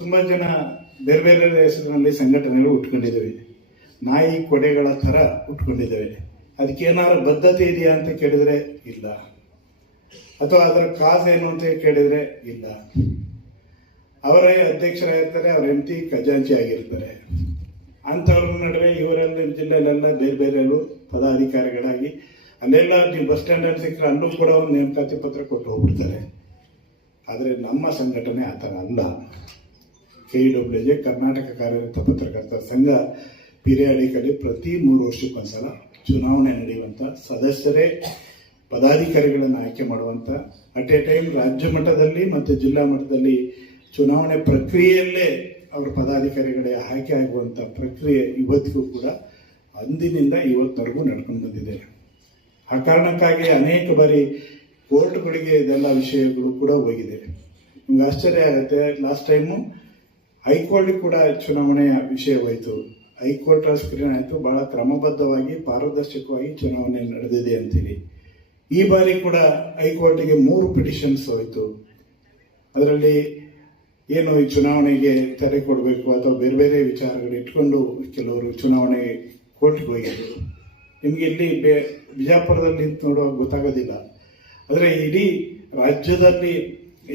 ತುಂಬಾ ಜನ ಬೇರೆ ಬೇರೆ ಹೆಸರಿನಲ್ಲಿ ಸಂಘಟನೆಗಳು ಉಟ್ಕೊಂಡಿದ್ದೇವೆ. ನಾಯಿ ಕೊಡೆಗಳ ತರ ಉಟ್ಕೊಂಡಿದ್ದೇವೆ. ಅದಕ್ಕೆ ಏನಾದ್ರು ಬದ್ಧತೆ ಇದೆಯಾ ಅಂತ ಕೇಳಿದ್ರೆ ಇಲ್ಲ, ಅಥವಾ ಅದರ ಕಾಸ್ ಏನು ಅಂತ ಕೇಳಿದ್ರೆ ಇಲ್ಲ. ಅವರೇ ಅಧ್ಯಕ್ಷರಾಗಿರ್ತಾರೆ, ಅವ್ರ ಹೆಂಡತಿ ಖಜಾಂಚಿ ಆಗಿರ್ತಾರೆ. ಅಂಥವ್ರ ನಡುವೆ ಇವರೆಲ್ಲ ಜಿಲ್ಲೆಯಲ್ಲೆಲ್ಲ ಬೇರೆ ಬೇರೆ ಪದಾಧಿಕಾರಿಗಳಾಗಿ ಅಲ್ಲೆಲ್ಲ ನೀವು ಬಸ್ ಸ್ಟ್ಯಾಂಡ್ ಅಲ್ಲಿ ಸಿಕ್ಕರೆ ಅಲ್ಲೂ ಕೂಡ ಒಂದು ನೇಮಕಾತಿ ಪತ್ರ ಕೊಟ್ಟು ಹೋಗ್ಬಿಡ್ತಾರೆ. ಆದರೆ ನಮ್ಮ ಸಂಘಟನೆ ಆ ಥರ ಅಲ್ಲ. KWJ ಕರ್ನಾಟಕ ಕಾರ್ಯರತ ಪತ್ರಕರ್ತರ ಸಂಘ ಪಿರಿಯಾಡಿಕಲಿ ಪ್ರತಿ 3 ವರ್ಷಕ್ಕೊಂದ್ಸಲ ಚುನಾವಣೆ ನಡೆಯುವಂಥ ಸದಸ್ಯರೇ ಪದಾಧಿಕಾರಿಗಳನ್ನು ಆಯ್ಕೆ ಮಾಡುವಂಥ ಅಟ್ ಎ ಟೈಮ್ ರಾಜ್ಯ ಮಟ್ಟದಲ್ಲಿ ಮತ್ತು ಜಿಲ್ಲಾ ಮಟ್ಟದಲ್ಲಿ ಚುನಾವಣೆ ಪ್ರಕ್ರಿಯೆಯಲ್ಲೇ ಅವರ ಪದಾಧಿಕಾರಿಗಳಿಗೆ ಆಯ್ಕೆ ಆಗುವಂಥ ಪ್ರಕ್ರಿಯೆ ಇವತ್ತಿಗೂ ಕೂಡ ಅಂದಿನಿಂದ ಇವತ್ತವರೆಗೂ ನಡ್ಕೊಂಡು ಬಂದಿದೆ. ಆ ಕಾರಣಕ್ಕಾಗಿ ಅನೇಕ ಬಾರಿ ಕೋರ್ಟ್ಗಳಿಗೆ ಇದೆಲ್ಲ ವಿಷಯಗಳು ಕೂಡ ಹೋಗಿದೆ. ನಿಮ್ಗೆ ಆಶ್ಚರ್ಯ ಆಗುತ್ತೆ, ಲಾಸ್ಟ್ ಟೈಮು ಹೈಕೋರ್ಟ್ಗೆ ಕೂಡ ಚುನಾವಣೆಯ ವಿಷಯ ಹೋಯಿತು. ಹೈಕೋರ್ಟ್ ಸ್ಕ್ರೀನ್ ಆಯಿತು, ಬಹಳ ಕ್ರಮಬದ್ಧವಾಗಿ ಪಾರದರ್ಶಕವಾಗಿ ಚುನಾವಣೆ ನಡೆದಿದೆ ಅಂತೇಳಿ. ಈ ಬಾರಿ ಕೂಡ ಹೈಕೋರ್ಟಿಗೆ 3 ಪಿಟಿಷನ್ಸ್ ಹೋಯಿತು. ಅದರಲ್ಲಿ ಏನು ಈ ಚುನಾವಣೆಗೆ ತೆರೆ ಕೊಡಬೇಕು ಅಥವಾ ಬೇರೆ ಬೇರೆ ವಿಚಾರಗಳು ಇಟ್ಕೊಂಡು ಕೆಲವರು ಚುನಾವಣೆ ಕೋರ್ಟ್ಗೆ ಹೋಗಿದ್ರು. ನಿಮಗೆ ಇಲ್ಲಿ ಬಿಜಾಪುರದಲ್ಲಿ ನೋಡುವಾಗ ಗೊತ್ತಾಗೋದಿಲ್ಲ. ಆದರೆ ಇಡೀ ರಾಜ್ಯದಲ್ಲಿ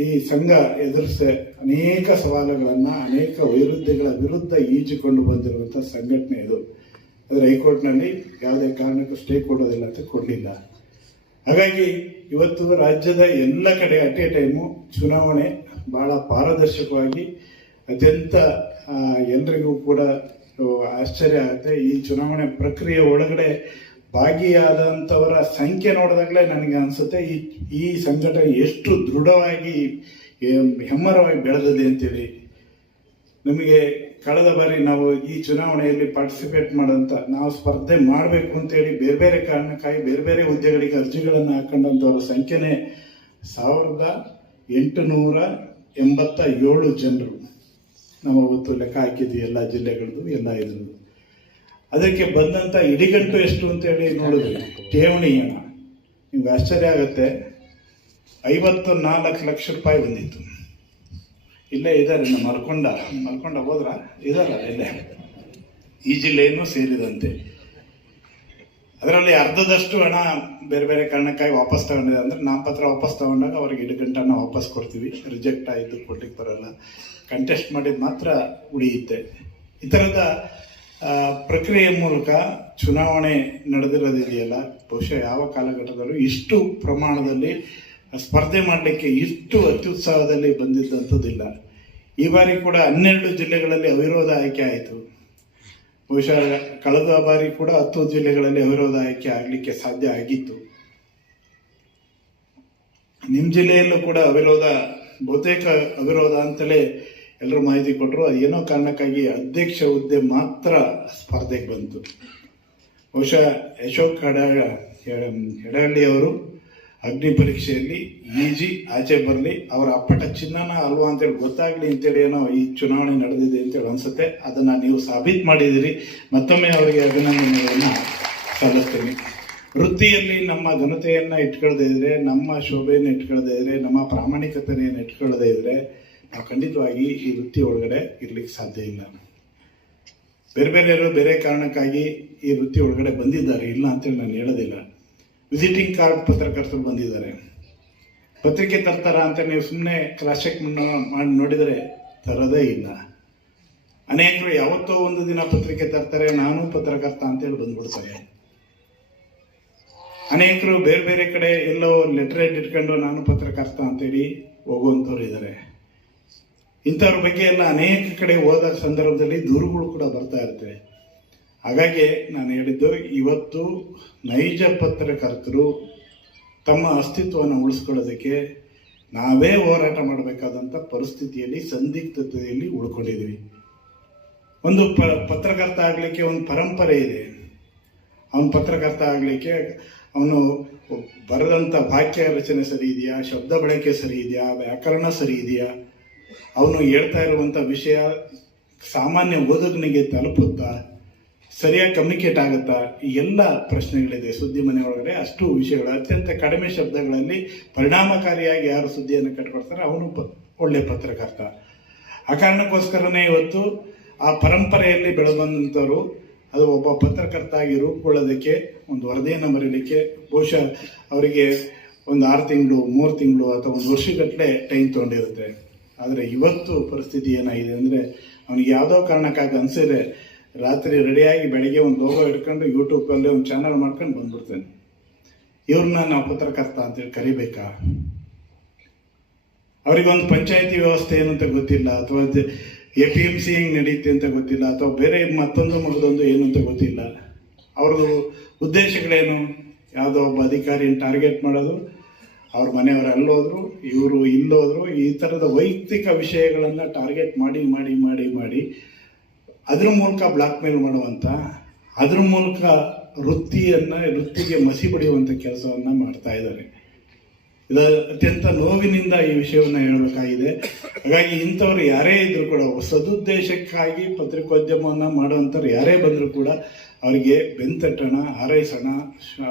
ಈ ಸಂಘ ಎದುರಿಸ ಅನೇಕ ಸವಾಲುಗಳನ್ನು, ಅನೇಕ ವೈರುಧ್ಯಗಳ ವಿರುದ್ಧ ಈಜಿಕೊಂಡು ಬಂದಿರುವಂಥ ಸಂಘಟನೆ ಇದು. ಆದರೆ ಹೈಕೋರ್ಟ್ನಲ್ಲಿ ಯಾವುದೇ ಕಾರಣಕ್ಕೂ ಸ್ಟೇ ಕೊಡೋದಿಲ್ಲ ಅಂತ ಕೊಡಲಿಲ್ಲ. ಹಾಗಾಗಿ ಇವತ್ತು ರಾಜ್ಯದ ಎಲ್ಲ ಕಡೆ ಅಟ್ ಎ ಟೈಮು ಚುನಾವಣೆ ಬಹಳ ಪಾರದರ್ಶಕವಾಗಿ ಅತ್ಯಂತ ಎಲ್ರಿಗೂ ಕೂಡ ಆಶ್ಚರ್ಯ ಆಗುತ್ತೆ. ಈ ಚುನಾವಣೆ ಪ್ರಕ್ರಿಯೆ ಒಳಗಡೆ ಭಾಗಿಯಾದಂಥವರ ಸಂಖ್ಯೆ ನೋಡಿದಾಗಲೇ ನನಗೆ ಅನಿಸುತ್ತೆ ಈ ಸಂಘಟನೆ ಎಷ್ಟು ದೃಢವಾಗಿ ಹೆಮ್ಮರವಾಗಿ ಬೆಳೆದಿದೆ ಅಂತೇಳಿ. ನಮಗೆ ಕಳೆದ ಬಾರಿ ನಾವು ಈ ಚುನಾವಣೆಯಲ್ಲಿ ಪಾರ್ಟಿಸಿಪೇಟ್ ಮಾಡೋಂಥ, ನಾವು ಸ್ಪರ್ಧೆ ಮಾಡಬೇಕು ಅಂತೇಳಿ ಬೇರೆ ಬೇರೆ ಕಾರಣಕ್ಕಾಗಿ ಬೇರೆ ಬೇರೆ ಹುದ್ದೆಗಳಿಗೆ ಅರ್ಜಿಗಳನ್ನು ಹಾಕೊಂಡಂಥವ್ರ ಸಂಖ್ಯೆನೇ 1887 ಜನರು. ನಾವು ಅವತ್ತು ಲೆಕ್ಕ ಹಾಕಿದ್ವಿ, ಎಲ್ಲ ಜಿಲ್ಲೆಗಳದ್ದು ಎಲ್ಲ ಇದ್ರದ್ದು. ಅದಕ್ಕೆ ಬಂದಂಥ ಇಡಿಗಂಟು ಎಷ್ಟು ಅಂತೇಳಿ ನೋಡಿದ್ವಿ. ಠೇವಣಿ ಹಣ ನಿಮ್ಗೆ ಆಶ್ಚರ್ಯ ಆಗುತ್ತೆ, 54 ಲಕ್ಷ ರೂಪಾಯಿ ಬಂದಿತ್ತು. ಇಲ್ಲೇ ಇದ್ದಾರೆ, ನಮ್ಮ ಮಲ್ಕೊಂಡ ಹೋದ್ರ ಇದಾರ ಇಲ್ಲೇ, ಈ ಜಿಲ್ಲೆಯನ್ನು ಸೇರಿದಂತೆ. ಅದರಲ್ಲಿ ಅರ್ಧದಷ್ಟು ಹಣ ಬೇರೆ ಬೇರೆ ಕಾರಣಕ್ಕಾಗಿ ವಾಪಸ್ ತಗೊಂಡಿದೆ. ಅಂದ್ರೆ ನಾಮಪತ್ರ ವಾಪಸ್ ತಗೊಂಡಾಗ ಅವ್ರಿಗೆ ಇಡಗಂಟನ್ನು ವಾಪಸ್ ಕೊಡ್ತೀವಿ, ರಿಜೆಕ್ಟ್ ಆಯಿತು ಕೊಡ್ಲಿಕ್ಕೆ ಬರೋಲ್ಲ, ಕಂಟೆಸ್ಟ್ ಮಾಡಿದ ಮಾತ್ರ ಉಳಿಯುತ್ತೆ. ಈ ಥರದ ಪ್ರಕ್ರಿಯೆ ಮೂಲಕ ಚುನಾವಣೆ ನಡೆದಿರೋದಿದೆಯಲ್ಲ, ಬಹುಶಃ ಯಾವ ಕಾಲಘಟ್ಟದಲ್ಲೂ ಇಷ್ಟು ಪ್ರಮಾಣದಲ್ಲಿ ಸ್ಪರ್ಧೆ ಮಾಡಲಿಕ್ಕೆ ಇಷ್ಟು ಅತ್ಯುತ್ಸಾಹದಲ್ಲಿ ಬಂದಿದ್ದಂಥದ್ದಿಲ್ಲ. ಈ ಬಾರಿ ಕೂಡ 12 ಜಿಲ್ಲೆಗಳಲ್ಲಿ ಅವಿರೋಧ ಆಯ್ಕೆ ಆಯಿತು. ಬಹುಶಃ ಕಳೆದ ಬಾರಿ ಕೂಡ 10 ಜಿಲ್ಲೆಗಳಲ್ಲಿ ಅವಿರೋಧ ಆಯ್ಕೆ ಆಗಲಿಕ್ಕೆ ಸಾಧ್ಯ ಆಗಿತ್ತು. ನಿಮ್ಮ ಜಿಲ್ಲೆಯಲ್ಲೂ ಕೂಡ ಬಹುತೇಕ ಅವಿರೋಧ ಅಂತಲೇ ಎಲ್ಲರೂ ಮಾಹಿತಿ ಕೊಟ್ಟರು. ಏನೋ ಕಾರಣಕ್ಕಾಗಿ ಅಧ್ಯಕ್ಷ ಹುದ್ದೆ ಮಾತ್ರ ಸ್ಪರ್ಧೆಗೆ ಬಂತು. ಬಹುಶಃ ಅಶೋಕ್ ಹೆಡಹಳ್ಳಿ ಅವರು ಅಗ್ನಿ ಪರೀಕ್ಷೆಯಲ್ಲಿ ಈಜಿ ಆಚೆ ಬರಲಿ, ಅವರ ಅಪ್ಪಟ ಚಿನ್ನನ ಅಲ್ವಾ ಅಂತೇಳಿ ಗೊತ್ತಾಗ್ಲಿ ಅಂತೇಳಿ ಏನೋ ಈ ಚುನಾವಣೆ ನಡೆದಿದೆ ಅಂತೇಳಿ ಅನ್ಸುತ್ತೆ. ಅದನ್ನ ನೀವು ಸಾಬೀತು ಮಾಡಿದಿರಿ. ಮತ್ತೊಮ್ಮೆ ಅವರಿಗೆ ಅಭಿನಂದನೆಗಳನ್ನ ಸಲ್ಲಿಸ್ತೀನಿ. ವೃತ್ತಿಯಲ್ಲಿ ನಮ್ಮ ಘನತೆಯನ್ನ ಇಟ್ಕೊಳ್ಳದೇ ಇದ್ರೆ, ನಮ್ಮ ಶೋಭೆಯನ್ನು ಇಟ್ಕೊಳ್ಳದೇ ಇದ್ರೆ, ನಮ್ಮ ಪ್ರಾಮಾಣಿಕತೆಯನ್ನು ಇಟ್ಕೊಳ್ಳದೇ ಇದ್ರೆ ನಾವು ಖಂಡಿತವಾಗಿ ಈ ವೃತ್ತಿ ಒಳಗಡೆ ಇರ್ಲಿಕ್ಕೆ ಸಾಧ್ಯ ಇಲ್ಲ. ಬೇರೆಯವರು ಬೇರೆ ಕಾರಣಕ್ಕಾಗಿ ಈ ವೃತ್ತಿ ಒಳಗಡೆ ಬಂದಿದ್ದಾರೆ, ಇಲ್ಲ ಅಂತೇಳಿ ನಾನು ಹೇಳೋದಿಲ್ಲ. ವಿಸಿಟಿಂಗ್ ಕಾರ್ಡ್ ಪತ್ರಕರ್ತರು ಬಂದಿದ್ದಾರೆ. ಪತ್ರಿಕೆ ತರ್ತಾರ ಅಂತ ನೀವು ಸುಮ್ಮನೆ ಕ್ರಾಸ್ ಚೆಕ್ ಮಾಡಿ ನೋಡಿದರೆ ತರದೇ ಇಲ್ಲ. ಅನೇಕರು ಯಾವತ್ತೋ ಒಂದು ದಿನ ಪತ್ರಿಕೆ ತರ್ತಾರೆ, ನಾನು ಪತ್ರಕರ್ತ ಅಂತೇಳಿ ಬಂದ್ಬಿಡ್ತಾರೆ. ಅನೇಕರು ಬೇರೆ ಬೇರೆ ಕಡೆ ಎಲ್ಲೋ ಲೆಟರ್ ಇಟ್ಕೊಂಡು ನಾನು ಪತ್ರಕರ್ತ ಅಂತೇಳಿ ಹೋಗುವಂಥವ್ರು ಇದ್ದಾರೆ. ಇಂಥವ್ರ ಬಗ್ಗೆ ಎಲ್ಲ ಅನೇಕ ಕಡೆ ಹೋದ ಸಂದರ್ಭದಲ್ಲಿ ದೂರುಗಳು ಕೂಡ ಬರ್ತಾ ಇರ್ತವೆ. ಹಾಗಾಗಿ ನಾನು ಹೇಳಿದ್ದು, ಇವತ್ತು ನೈಜ ಪತ್ರಕರ್ತರು ತಮ್ಮ ಅಸ್ತಿತ್ವವನ್ನು ಉಳಿಸ್ಕೊಳ್ಳೋದಕ್ಕೆ ನಾವೇ ಹೋರಾಟ ಮಾಡಬೇಕಾದಂಥ ಪರಿಸ್ಥಿತಿಯಲ್ಲಿ, ಸಂದಿಗ್ಧತೆಯಲ್ಲಿ ಉಳ್ಕೊಂಡಿದ್ವಿ. ಒಂದು ಪತ್ರಕರ್ತ ಆಗಲಿಕ್ಕೆ ಒಂದು ಪರಂಪರೆ ಇದೆ. ಅವನು ಪತ್ರಕರ್ತ ಆಗಲಿಕ್ಕೆ ಅವನು ಬರೆದಂಥ ವಾಕ್ಯ ರಚನೆ ಸರಿ ಇದೆಯಾ, ಶಬ್ದ ಬಳಕೆ ಸರಿ ಇದೆಯಾ, ವ್ಯಾಕರಣ ಸರಿ ಇದೆಯಾ, ಅವನು ಹೇಳ್ತಾ ಇರುವಂಥ ವಿಷಯ ಸಾಮಾನ್ಯ ಓದುಗನಿಗೆ ತಲುಪುತ್ತಾ, ಸರಿಯಾಗಿ ಕಮ್ಯುನಿಕೇಟ್ ಆಗುತ್ತಾ, ಈ ಎಲ್ಲ ಪ್ರಶ್ನೆಗಳಿದೆ ಸುದ್ದಿ ಮನೆ ಒಳಗಡೆ. ಅಷ್ಟು ವಿಷಯಗಳು ಅತ್ಯಂತ ಕಡಿಮೆ ಶಬ್ದಗಳಲ್ಲಿ ಪರಿಣಾಮಕಾರಿಯಾಗಿ ಯಾರು ಸುದ್ದಿಯನ್ನು ಕಟ್ಕೊಡ್ತಾರೆ ಅವನು ಒಳ್ಳೆ ಪತ್ರಕರ್ತ. ಆ ಕಾರಣಕ್ಕೋಸ್ಕರನೇ ಇವತ್ತು ಆ ಪರಂಪರೆಯಲ್ಲಿ ಬೆಳೆಬಂದಂಥವ್ರು ಅದು ಒಬ್ಬ ಪತ್ರಕರ್ತ ಆಗಿ ರೂಪುಗೊಳ್ಳೋದಕ್ಕೆ ಒಂದು ವರದಿಯನ್ನು ಬರೀಲಿಕ್ಕೆ ಬಹುಶಃ ಅವರಿಗೆ ಒಂದು 6 ತಿಂಗಳು 3 ತಿಂಗಳು ಅಥವಾ 1 ವರ್ಷಗಟ್ಟಲೆ ಟೈಮ್ ತೊಗೊಂಡಿರುತ್ತೆ. ಆದರೆ ಇವತ್ತು ಪರಿಸ್ಥಿತಿ ಏನಾಗಿದೆ ಅಂದರೆ ಅವನಿಗೆ ಯಾವುದೋ ಕಾರಣಕ್ಕಾಗಿ ಅನಿಸಿದ್ರೆ ರಾತ್ರಿ ರೆಡಿಯಾಗಿ ಬೆಳಗ್ಗೆ ಒಂದು ಲೋಗೋ ಇಟ್ಕೊಂಡು ಯೂಟ್ಯೂಬಲ್ಲಿ ಒಂದು ಚಾನಲ್ ಮಾಡ್ಕೊಂಡು ಬಂದ್ಬಿಡ್ತಾನೆ. ಇವ್ರನ್ನ ನಾವು ಪತ್ರಕರ್ತ ಅಂತೇಳಿ ಕರಿಬೇಕಾ? ಅವರಿಗೊಂದು ಪಂಚಾಯತಿ ವ್ಯವಸ್ಥೆ ಏನು ಅಂತ ಗೊತ್ತಿಲ್ಲ, ಅಥವಾ APMC ಹೆಂಗೆ ನಡೀತೆ ಅಂತ ಗೊತ್ತಿಲ್ಲ, ಅಥವಾ ಬೇರೆ ಮತ್ತೊಂದು ಮಗದೊಂದು ಏನು ಅಂತ ಗೊತ್ತಿಲ್ಲ. ಅವ್ರದ್ದು ಉದ್ದೇಶಗಳೇನು? ಯಾವುದೋ ಒಬ್ಬ ಅಧಿಕಾರಿಯನ್ನು ಟಾರ್ಗೆಟ್ ಮಾಡೋದು, ಅವ್ರ ಮನೆಯವರು ಅಲ್ಲೋದ್ರು, ಇವರು ಇಲ್ಲೋದ್ರು, ಈ ಥರದ ವೈಯಕ್ತಿಕ ವಿಷಯಗಳನ್ನು ಟಾರ್ಗೆಟ್ ಮಾಡಿ ಮಾಡಿ ಮಾಡಿ ಮಾಡಿ ಅದ್ರ ಮೂಲಕ ಬ್ಲಾಕ್ ಮೇಲ್ ಮಾಡುವಂಥ, ಅದ್ರ ಮೂಲಕ ವೃತ್ತಿಗೆ ಮಸಿ ಬಡಿಯುವಂಥ ಕೆಲಸವನ್ನು ಮಾಡ್ತಾ ಇದ್ದಾರೆ. ಇದು ಅತ್ಯಂತ ನೋವಿನಿಂದ ಈ ವಿಷಯವನ್ನು ಹೇಳಬೇಕಾಗಿದೆ. ಹಾಗಾಗಿ ಇಂಥವ್ರು ಯಾರೇ ಇದ್ರು ಕೂಡ ಸದುದ್ದೇಶಕ್ಕಾಗಿ ಪತ್ರಿಕೋದ್ಯಮವನ್ನು ಮಾಡುವಂಥವ್ರು ಯಾರೇ ಬಂದರೂ ಕೂಡ ಅವರಿಗೆ ಬೆಂತಟ್ಟೋಣ, ಹಾರೈಸೋಣ,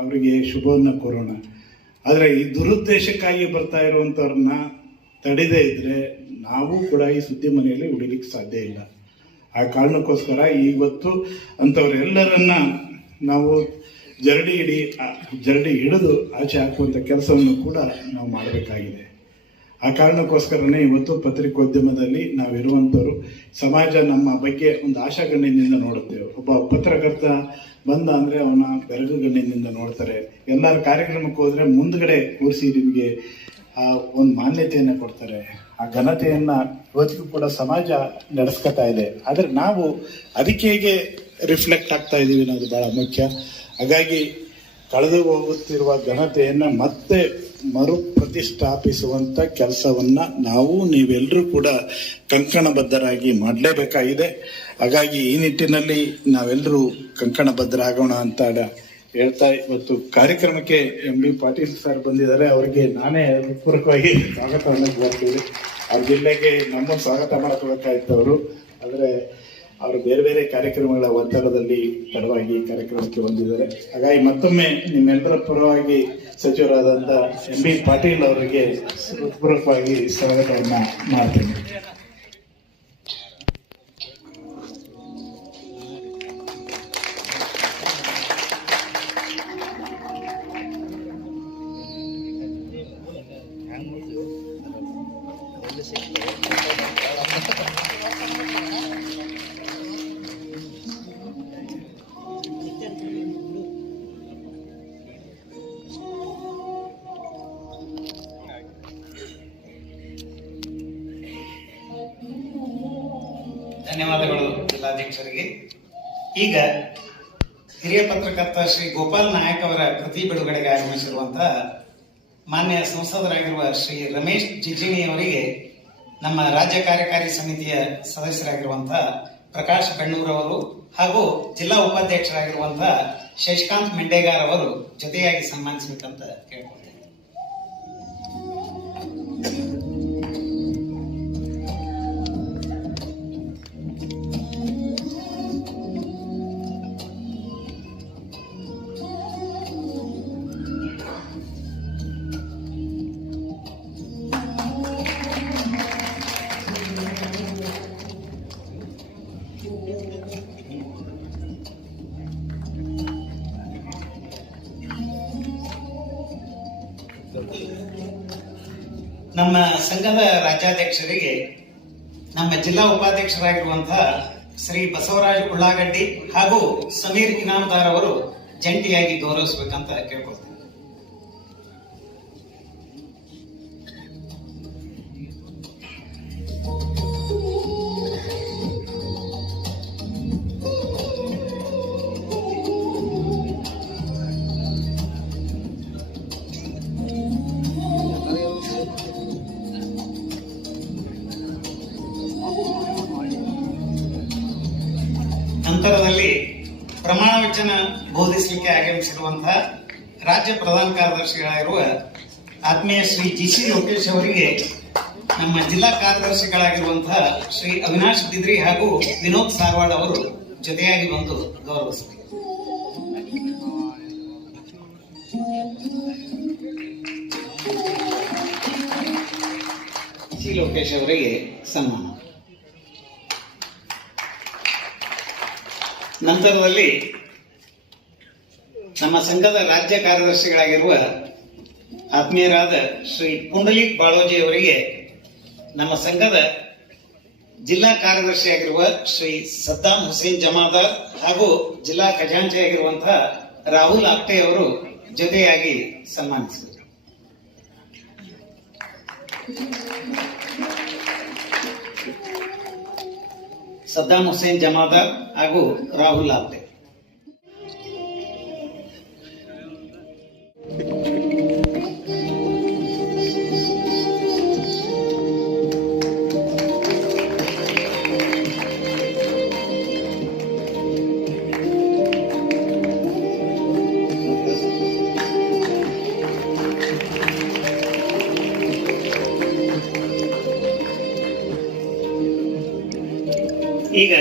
ಅವರಿಗೆ ಶುಭವನ್ನು ಕೋರೋಣ. ಆದರೆ ಈ ದುರುದ್ದೇಶಕ್ಕಾಗಿ ಬರ್ತಾ ಇರುವಂಥವ್ರನ್ನ ತಡೆದೇ ಇದ್ರೆ ನಾವು ಕೂಡ ಈ ಸುದ್ದಿ ಮನೆಯಲ್ಲಿ ಉಳಿಲಿಕ್ಕೆ ಸಾಧ್ಯ ಇಲ್ಲ. ಆ ಕಾರಣಕ್ಕೋಸ್ಕರ ಇವತ್ತು ಅಂಥವ್ರೆಲ್ಲರನ್ನ ನಾವು ಜರಡಿ ಹಿಡಿದು ಆಚೆ ಹಾಕುವಂಥ ಕೆಲಸವನ್ನು ಕೂಡ ನಾವು ಮಾಡಬೇಕಾಗಿದೆ. ಆ ಕಾರಣಕ್ಕೋಸ್ಕರನೇ ಇವತ್ತು ಪತ್ರಿಕೋದ್ಯಮದಲ್ಲಿ ನಾವಿರುವಂಥವ್ರು ಸಮಾಜ ನಮ್ಮ ಬಗ್ಗೆ ಒಂದು ಆಶಾಗಣ್ಯದಿಂದ ನೋಡುತ್ತೇವೆ. ಒಬ್ಬ ಪತ್ರಕರ್ತ ಬಂದ ಅಂದರೆ ಅವನ ಬೆರಗುಗಣ್ಣಿನಿಂದ ನೋಡ್ತಾರೆ. ಎಲ್ಲರ ಕಾರ್ಯಕ್ರಮಕ್ಕೆ ಹೋದರೆ ಮುಂದ್ಗಡೆ ಕೂರಿಸಿ ನಿಮಗೆ ಒಂದು ಮಾನ್ಯತೆಯನ್ನು ಕೊಡ್ತಾರೆ. ಆ ಘನತೆಯನ್ನು ಇವತ್ತಿಗೂ ಕೂಡ ಸಮಾಜ ನಡೆಸ್ಕೊತಾ ಇದೆ. ಆದರೆ ನಾವು ಅದಕ್ಕೆ ಹೇಗೆ ರಿಫ್ಲೆಕ್ಟ್ ಆಗ್ತಾ ಇದ್ದೀವಿ ಅನ್ನೋದು ಬಹಳ ಮುಖ್ಯ. ಹಾಗಾಗಿ ಕಳೆದು ಹೋಗುತ್ತಿರುವ ಘನತೆಯನ್ನು ಮತ್ತೆ ಮರುಪ್ರತಿಷ್ಠಾಪಿಸುವಂಥ ಕೆಲಸವನ್ನು ನೀವೆಲ್ಲರೂ ಕೂಡ ಕಂಕಣಬದ್ಧರಾಗಿ ಮಾಡಲೇಬೇಕಾಗಿದೆ. ಹಾಗಾಗಿ ಈ ನಿಟ್ಟಿನಲ್ಲಿ ನಾವೆಲ್ಲರೂ ಕಂಕಣಬದ್ಧರಾಗೋಣ ಅಂತ ಹೇಳ್ತಾ ಇವತ್ತು ಕಾರ್ಯಕ್ರಮಕ್ಕೆ MB ಪಾಟೀಲ್ ಸರ್ ಬಂದಿದ್ದಾರೆ. ಅವರಿಗೆ ನಾನೇ ಪೂರ್ವಕವಾಗಿ ಸ್ವಾಗತವನ್ನು ಕೋರ್ತೀವಿ. ಅವ್ರ ಜಿಲ್ಲೆಗೆ ನಮ್ಮ ಸ್ವಾಗತ ಮಾಡ್ಕೋಬೇಕಾಯ್ತು ಅವರು, ಆದರೆ ಅವರು ಬೇರೆ ಬೇರೆ ಕಾರ್ಯಕ್ರಮಗಳ ಒತ್ತಡದಲ್ಲಿ ತಡವಾಗಿ ಕಾರ್ಯಕ್ರಮಕ್ಕೆ ಬಂದಿದ್ದಾರೆ. ಹಾಗಾಗಿ ಮತ್ತೊಮ್ಮೆ ನಿಮ್ಮೆಲ್ಲರ ಪರವಾಗಿ ಸಚಿವರಾದಂಥ MB ಪಾಟೀಲ್ ಅವರಿಗೆ ಪೂರ್ವಕವಾಗಿ ಸ್ವಾಗತವನ್ನು ಮಾಡ್ತೀನಿ. ಧನ್ಯವಾದಗಳು ಜಿಲ್ಲಾಧ್ಯಕ್ಷರಿಗೆ. ಈಗ ಹಿರಿಯ ಪತ್ರಕರ್ತ ಶ್ರೀ ಗೋಪಾಲ್ ನಾಯಕ್ ಅವರ ಕೃತಿ ಬಿಡುಗಡೆಗೆ ಆಗಮಿಸಿರುವಂತಹ ಮಾನ್ಯ ಸಂಸದರಾಗಿರುವ ಶ್ರೀ ರಮೇಶ್ ಜಿಜಿಣಿ ಅವರಿಗೆ ನಮ್ಮ ರಾಜ್ಯ ಕಾರ್ಯಕಾರಿ ಸಮಿತಿಯ ಸದಸ್ಯರಾಗಿರುವಂತಹ ಪ್ರಕಾಶ್ ಬೆಣ್ಣೂರ್ ಅವರು ಹಾಗೂ ಜಿಲ್ಲಾ ಉಪಾಧ್ಯಕ್ಷರಾಗಿರುವಂತಹ ಶಶಿಕಾಂತ್ ಮೆಂಡೇಗಾರ್ ಅವರು ಜೊತೆಯಾಗಿ ಸನ್ಮಾನಿಸಬೇಕಂತ ಕೇಳ್ಕೊಳ್ತೇನೆ. ನಮ್ಮ ಸಂಘದ ರಾಜ್ಯಾಧ್ಯಕ್ಷರಿಗೆ ನಮ್ಮ ಜಿಲ್ಲಾ ಉಪಾಧ್ಯಕ್ಷರಾಗಿರುವಂತಹ ಶ್ರೀ ಬಸವರಾಜ್ ಉಳ್ಳಾಗಡ್ಡಿ ಹಾಗೂ ಸಮೀರ್ ಇನಾಮದಾರ್ ಅವರು ಜಂಟಿಯಾಗಿ ಗೌರವಿಸಬೇಕಂತ ಕೇಳ್ಕೊಳ್ತೀನಿ. ನಂತರದಲ್ಲಿ ಪ್ರಮಾಣ ವಚನ ಬೋಧಿಸಲಿಕ್ಕೆ ಆಗಮಿಸಿರುವಂತಹ ರಾಜ್ಯ ಪ್ರಧಾನ ಕಾರ್ಯದರ್ಶಿಗಳಾಗಿರುವ ಆತ್ಮೀಯ ಶ್ರೀ GC ಲೋಕೇಶ್ ಅವರಿಗೆ ನಮ್ಮ ಜಿಲ್ಲಾ ಕಾರ್ಯದರ್ಶಿಗಳಾಗಿರುವಂತಹ ಶ್ರೀ ಅವಿನಾಶ್ ಬಿದ್ರಿ ಹಾಗೂ ವಿನೋದ್ ಸಾರವಾಡ್ ಅವರು ಜೊತೆಯಾಗಿ ಬಂದು ಗೌರವಿಸಬೇಕು. GC ಲೋಕೇಶ್ ಅವರಿಗೆ ಸನ್ಮಾನ. ನಂತರದಲ್ಲಿ ನಮ್ಮ ಸಂಘದ ರಾಜ್ಯ ಕಾರ್ಯದರ್ಶಿಗಳಾಗಿರುವ ಆತ್ಮೀಯರಾದ ಶ್ರೀ ಪುಂಡಲೀಕ್ ಬಾಳೋಜಿ ಅವರಿಗೆ ನಮ್ಮ ಸಂಘದ ಜಿಲ್ಲಾ ಕಾರ್ಯದರ್ಶಿಯಾಗಿರುವ ಶ್ರೀ ಸದ್ದಾಂ ಹುಸೇನ್ ಜಮಾದಾರ್ ಹಾಗೂ ಜಿಲ್ಲಾ ಖಜಾಂಚಿಯಾಗಿರುವಂತಹ ರಾಹುಲ್ ಆಪ್ಟೆ ಅವರು ಜೊತೆಯಾಗಿ ಸನ್ಮಾನಿಸಿದರು. ಸದ್ದಾಂ ಹುಸೇನ್ ಜಮಾದಾರ್ ಹಾಗೂ ರಾಹುಲ್ ಆಪ್ಟೆ. ಈಗ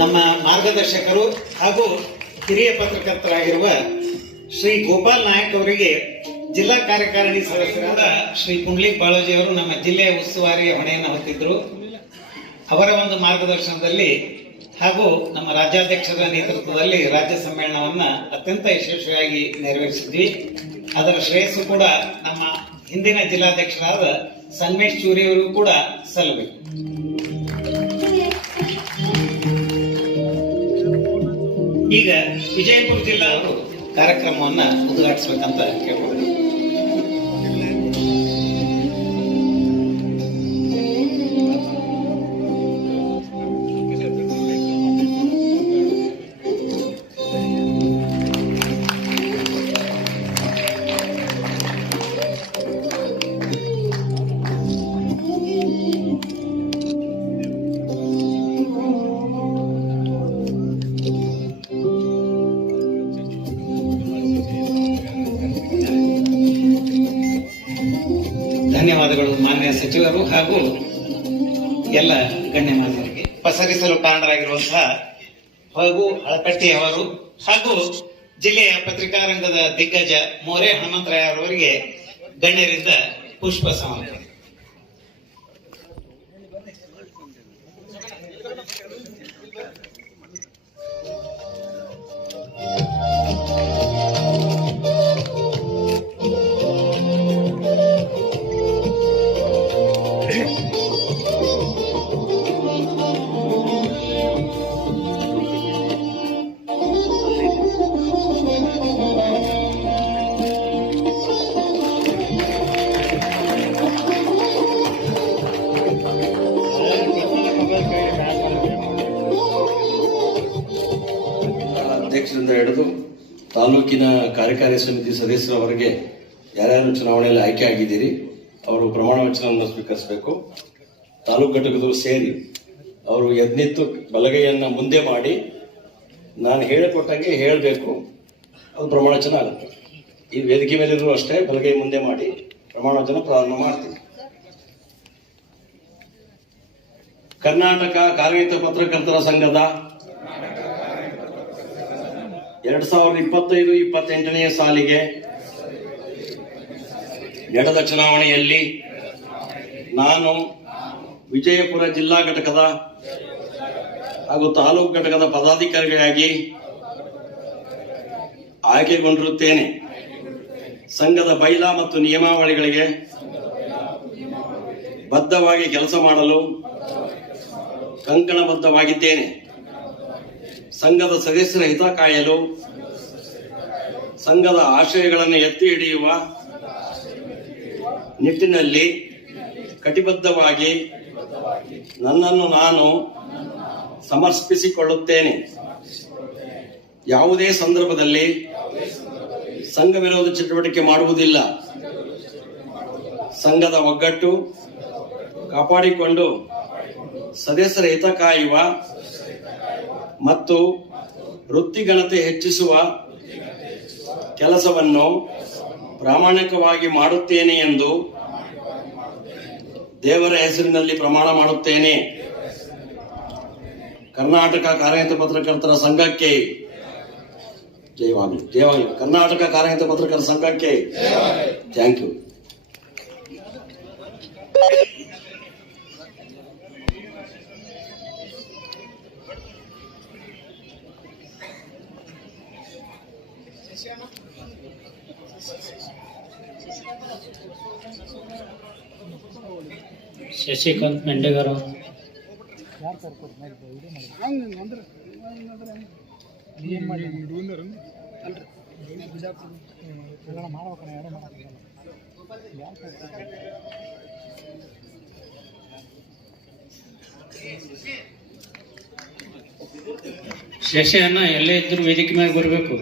ನಮ್ಮ ಮಾರ್ಗದರ್ಶಕರು ಹಾಗೂ ಹಿರಿಯ ಪತ್ರಕರ್ತರಾಗಿರುವ ಶ್ರೀ ಗೋಪಾಲ್ ನಾಯಕ್ ಅವರಿಗೆ ಜಿಲ್ಲಾ ಕಾರ್ಯಕಾರಿಣಿ ಸದಸ್ಯರಾದ ಶ್ರೀ ಪುಂಡ್ಲಿಕ್ ಬಾಳೋಜಿ ಅವರು ನಮ್ಮ ಜಿಲ್ಲೆಯ ಉಸ್ತುವಾರಿಯ ಹೊಣೆಯನ್ನು ಹೊತ್ತಿದ್ರು. ಅವರ ಒಂದು ಮಾರ್ಗದರ್ಶನದಲ್ಲಿ ಹಾಗೂ ನಮ್ಮ ರಾಜ್ಯಾಧ್ಯಕ್ಷರ ನೇತೃತ್ವದಲ್ಲಿ ರಾಜ್ಯ ಸಮ್ಮೇಳನವನ್ನ ಅತ್ಯಂತ ಯಶಸ್ವಿಯಾಗಿ ನೆರವೇರಿಸಿದ್ವಿ. ಅದರ ಶ್ರೇಯಸ್ಸು ಕೂಡ ನಮ್ಮ ಹಿಂದಿನ ಜಿಲ್ಲಾಧ್ಯಕ್ಷರಾದ ಸಂಗಮೇಶ್ ಚೂರಿ ಅವರಿಗೂ ಕೂಡ ಸಲ್ಲಬೇಕು. ಈಗ ವಿಜಯಪುರ ಜಿಲ್ಲಾ ಅವರು ಕಾರ್ಯಕ್ರಮವನ್ನ ಉದ್ಘಾಟಿಸಬೇಕಂತ ಕೇಳ್ಬೋದು. ಧನ್ಯವಾದಗಳು ಮಾನ್ಯ ಸಚಿವರು ಹಾಗೂ ಎಲ್ಲ ಗಣ್ಯಮಾನ್ಯರಿಗೆ. ಪಸರಿಸಲು ಕಾರಣರಾಗಿರುವಂತಹ ಹಾಗೂ ಹಳಕಟ್ಟಿಯವರು ಹಾಗೂ ಜಿಲ್ಲೆಯ ಪತ್ರಿಕಾ ರಂಗದ ದಿಗ್ಗಜ ಮೋರೆ ಹನುಮಂತರಾಯ ಅವರಿಗೆ ಗಣ್ಯರಿಂದ ಪುಷ್ಪ ಸಮರ್ಪಣೆ. ಅಧ್ಯಕ್ಷರಿಂದ ಹಿಡಿದು ತಾಲೂಕಿನ ಕಾರ್ಯಕಾರಿ ಸಮಿತಿ ಸದಸ್ಯರವರೆಗೆ ಯಾರ್ಯಾರು ಚುನಾವಣೆಯಲ್ಲಿ ಆಯ್ಕೆ ಆಗಿದ್ದೀರಿ ಅವರು ಪ್ರಮಾಣ ವಚನವನ್ನು ಸ್ವೀಕರಿಸಬೇಕು. ತಾಲೂಕು ಘಟಕದವರು ಸೇರಿ ಅವರು ಎದ್ನಿತ್ತು ಬಲಗೈಯನ್ನ ಮುಂದೆ ಮಾಡಿ ನಾನು ಹೇಳಿಕೊಟ್ಟಂಗೆ ಹೇಳಬೇಕು, ಅದು ಪ್ರಮಾಣ ವಚನ ಆಗುತ್ತೆ. ಈ ವೇದಿಕೆ ಮೇಲಿದ್ರು ಅಷ್ಟೇ ಬಲಗೈ ಮುಂದೆ ಮಾಡಿ ಪ್ರಮಾಣ ವಚನ ಪ್ರಾರಂಭ ಮಾಡ್ತೀವಿ. ಕರ್ನಾಟಕ ಕಾರ್ಯನಿರತ ಪತ್ರಕರ್ತರ ಸಂಘದ 2025-28ನೇ ಸಾಲಿಗೆ ನಡೆದ ಚುನಾವಣೆಯಲ್ಲಿ ನಾನು ವಿಜಯಪುರ ಜಿಲ್ಲಾ ಘಟಕದ ಹಾಗೂ ತಾಲೂಕು ಘಟಕದ ಪದಾಧಿಕಾರಿಗಳಾಗಿ ಆಯ್ಕೆಗೊಂಡಿರುತ್ತೇನೆ. ಸಂಘದ ಬೈಲಾ ಮತ್ತು ನಿಯಮಾವಳಿಗಳಿಗೆ ಬದ್ಧವಾಗಿ ಕೆಲಸ ಮಾಡಲು ಕಂಕಣಬದ್ಧವಾಗಿದ್ದೇನೆ. ಸಂಘದ ಸದಸ್ಯರ ಹಿತ ಕಾಯಲು ಸಂಘದ ಆಶಯಗಳನ್ನು ಎತ್ತಿ ಹಿಡಿಯುವ ನಿಟ್ಟಿನಲ್ಲಿ ಕಟಿಬದ್ಧವಾಗಿ ನನ್ನನ್ನು ನಾನು ಸಮರ್ಪಿಸಿಕೊಳ್ಳುತ್ತೇನೆ. ಯಾವುದೇ ಸಂದರ್ಭದಲ್ಲಿ ಸಂಘ ವಿರೋಧ ಚಟುವಟಿಕೆ ಮಾಡುವುದಿಲ್ಲ. ಸಂಘದ ಒಗ್ಗಟ್ಟು ಕಾಪಾಡಿಕೊಂಡು ಸದಸ್ಯರ ಹಿತ ಕಾಯುವ ಮತ್ತು ವೃತ್ತಿಘನತೆ ಹೆಚ್ಚಿಸುವ ಕೆಲಸವನ್ನು ಪ್ರಾಮಾಣಿಕವಾಗಿ ಮಾಡುತ್ತೇನೆ ಎಂದು ದೇವರ ಹೆಸರಿನಲ್ಲಿ ಪ್ರಮಾಣ ಮಾಡುತ್ತೇನೆ. ಕರ್ನಾಟಕ ಕಾರ್ಯನಿರತ ಪತ್ರಕರ್ತರ ಸಂಘಕ್ಕೆ ಜಯವಾಗಲಿ, ಜಯವಾಗಲಿ. ಕರ್ನಾಟಕ ಕಾರ್ಯನಿರತ ಪತ್ರಕರ್ತರ ಸಂಘಕ್ಕೆ ಥ್ಯಾಂಕ್ ಯು. ಶಶಿಕಾಂತ್ ಮೆಂಡೆಗರ, ಶಶಿ ಅಣ್ಣ ಎಲ್ಲೇ ಇದ್ರು ವೇದಿಕೆ ಮೇಲೆ ಬರಬೇಕು.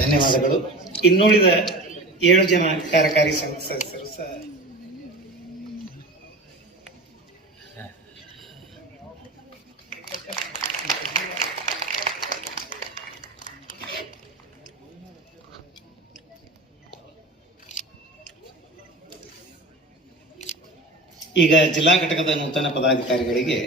ಧನ್ಯವಾದಗಳು. ಇನ್ನುಳಿದ 7 ಜನ ಕಾರ್ಯಕಾರಿ ಸಮಿತಿ ಸದಸ್ಯರು ಸಹ ಈಗ ಜಿಲ್ಲಾ ಘಟಕದ ನೂತನ ಪದಾಧಿಕಾರಿಗಳಿಗೆ